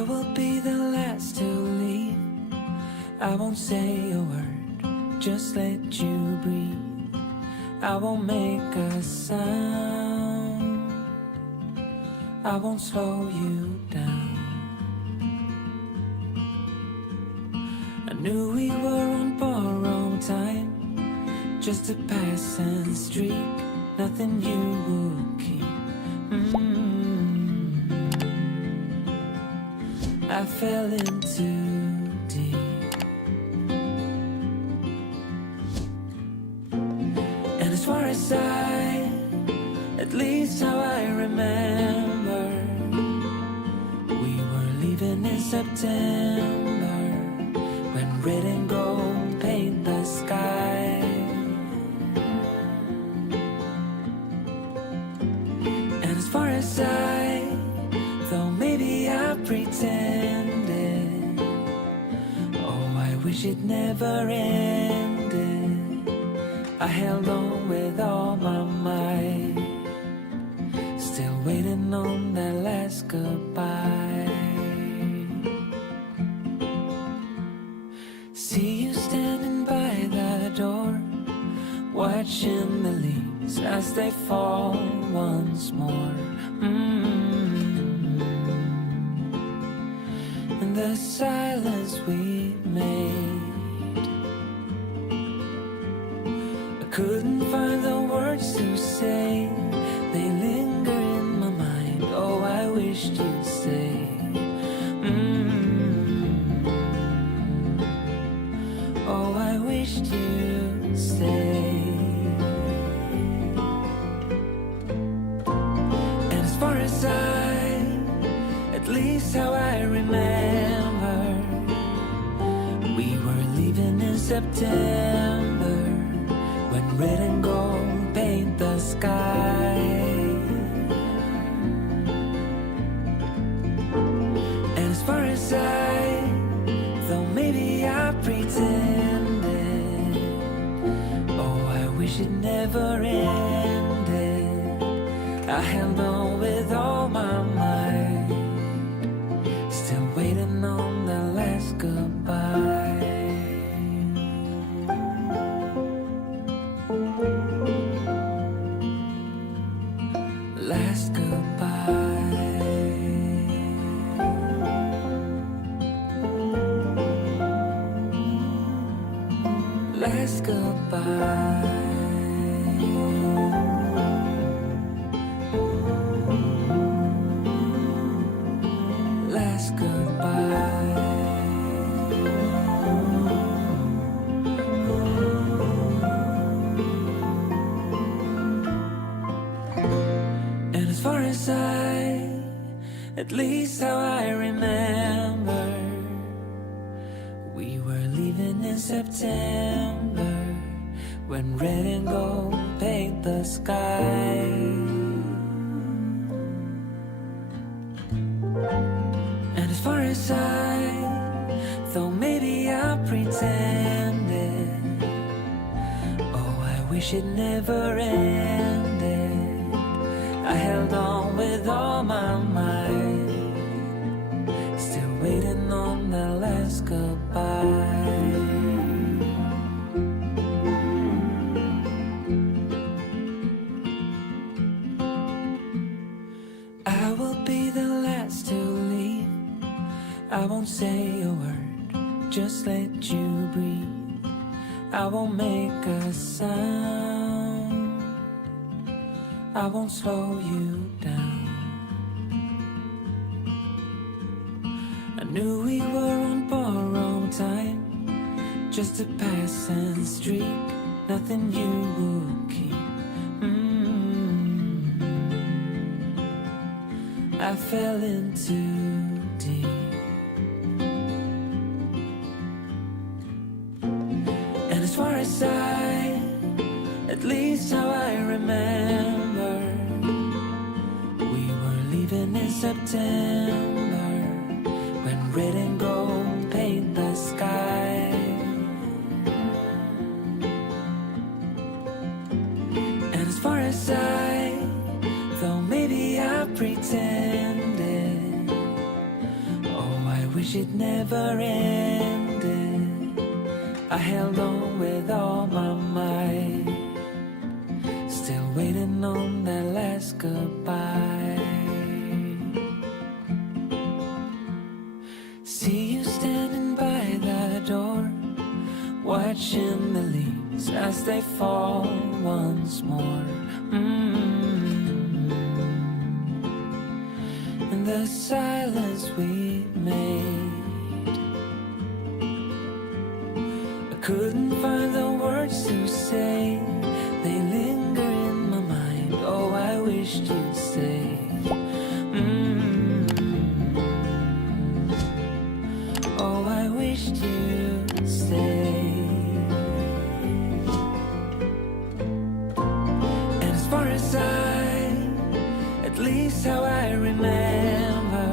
I will be the last to leave. I won't say a word, just let you breathe. I won't make a sound, I won't slow you down. I knew we were on borrowed time, just a passing streak, nothing you would keep. I fell in too deep, and as far as at least how I remember, we were leaving in September, when red and gold paint the sky. And as far as though maybe I pretended, oh, I wish it never ended. I held on with all my might, still waiting on that last goodbye. See you standing by the door, watching the leaves as they fall once more. And the silence we made, I couldn't find the words to say. They linger in my mind. Oh, I wished you'd stay. Oh, I wished you'd stay. And as far as at least how I remember, we were leaving in September, when red and gold paint the sky. And as far as though maybe I pretended, oh, I wish it never ended. I held on with all my might, still waiting on the last goodbye. Last goodbye. Last goodbye. Last goodbye. And as far as at least how I remember, we were leaving in September, when red and gold paint the sky. And as far as though maybe I pretended, oh, I wish it never ended. I held on with all my might, still waiting on the last goodbye. I will be the last to leave. I won't say a word, just let you breathe. I won't make a sound, I won't slow you down. I knew we were on borrowed time, just a passing streak, nothing you would keep. I fell in too deep, and as far as at least how I remember, we were leaving in September, when red and gold paint the sky. And as far as though maybe I pretended, oh, wish it never ended. I held on with all my might, still waiting on that last goodbye. See you standing by the door, watching the leaves as they fall once more. In the silence we made, I couldn't find the words to say. They linger in my mind. Oh, I wished you'd stay. Oh, I wished you'd stay. And as far as at least how I remember,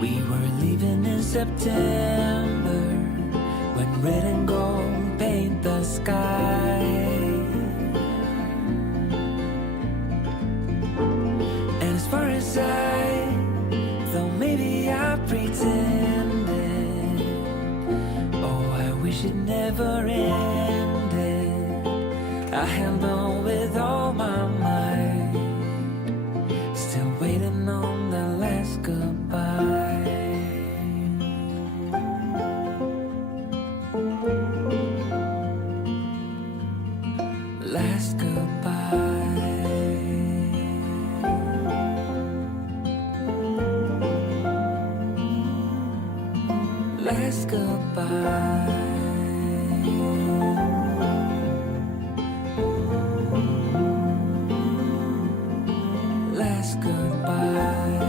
we were leaving in September, when red and gold paint the sky. And as far as though maybe I pretended, oh, I wish it never ended. I held on with all my might, still waiting on the last goodbye. Last goodbye. Last goodbye. Last goodbye.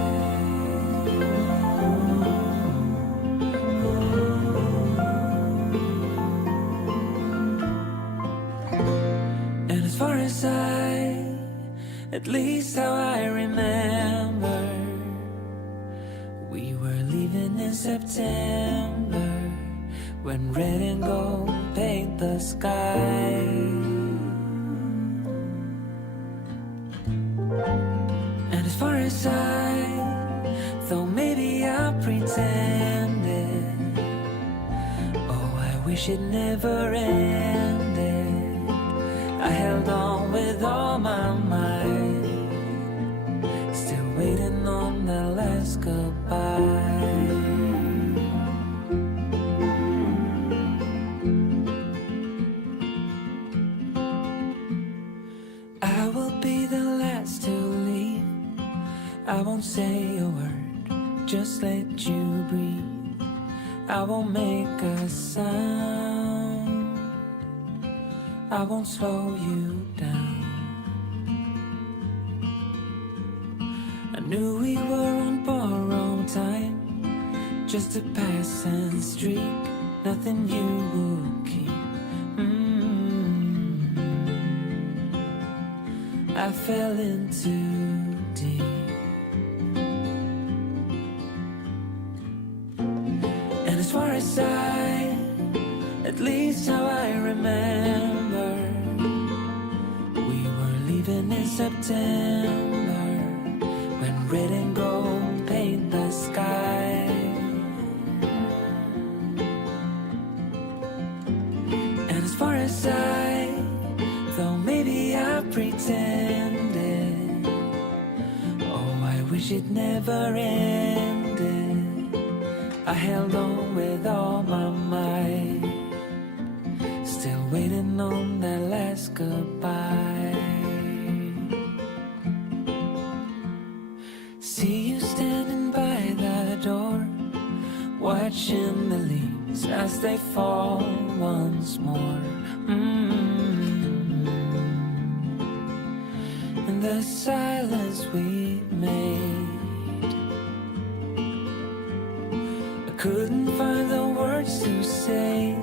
And as far as at least how I remember, we were leaving in September, when red and gold paint the sky. And as far as though maybe I pretended, oh, I wish it never ended. I held on with all my might, still waiting on the last goodbye. I will be the last to leave. I won't say a word, just let you breathe. I won't make a sound, I won't slow you down. I knew we were on borrowed time, just a passing streak, nothing you would keep. I fell in too deep. And as far as at least how I remember, we were leaving in September, when red and gold paint the sky. And as far as though maybe I pretended, oh, I wish it never ended. I held on with all my might, still waiting on that last goodbye. See you standing by the door, watching the leaves as they fall once more. In the silence we made, I couldn't find the words to say.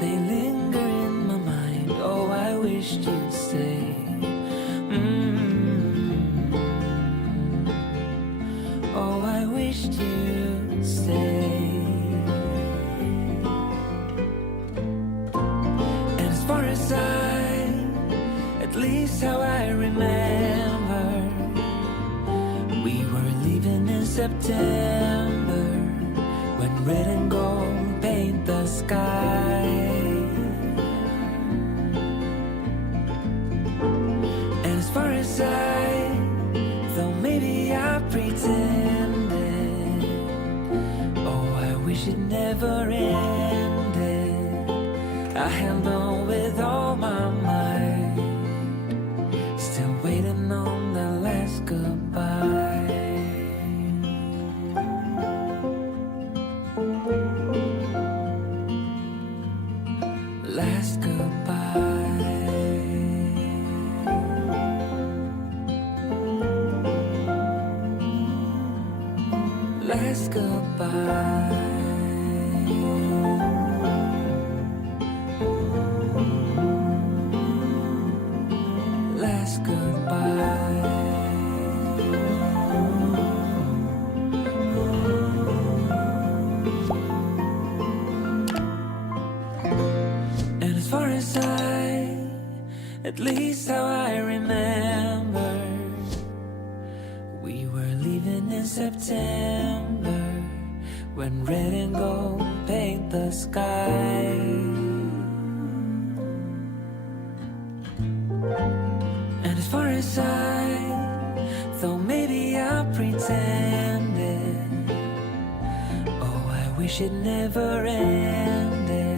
They linger in my mind. Oh, I wished you'd stay. Oh, I wished you'd stay. And as far as at least how I remember, we were leaving in September, red and gold paint the sky. And as far as I, though maybe I pretended, oh, I wish it never ended. I held on with all my might, still waiting on the last goodbye. Last goodbye. Last goodbye. Last goodbye. And as far as at least how I remember, we were leaving in September, when red and gold paint the sky. And as far as though maybe I pretended, oh, I wish it never ended.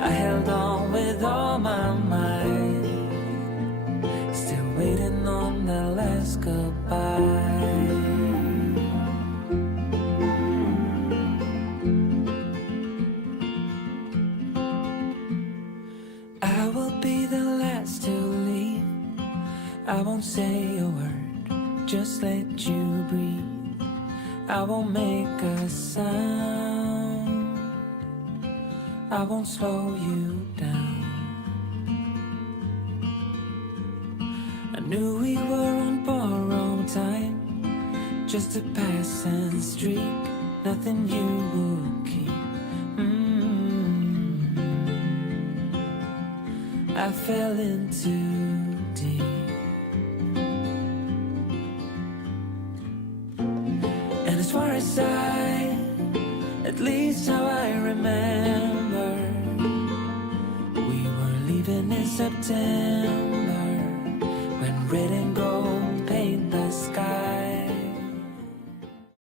I held on with all my might, still waiting on the last goodbye. I will be the last to leave. I won't say a word, just let you breathe. I won't make a sound, I won't slow you down. I knew we were on borrowed time, just a passing streak, nothing you would keep. I fell in too deep. And as far as at least how I remember, we were leaving in September,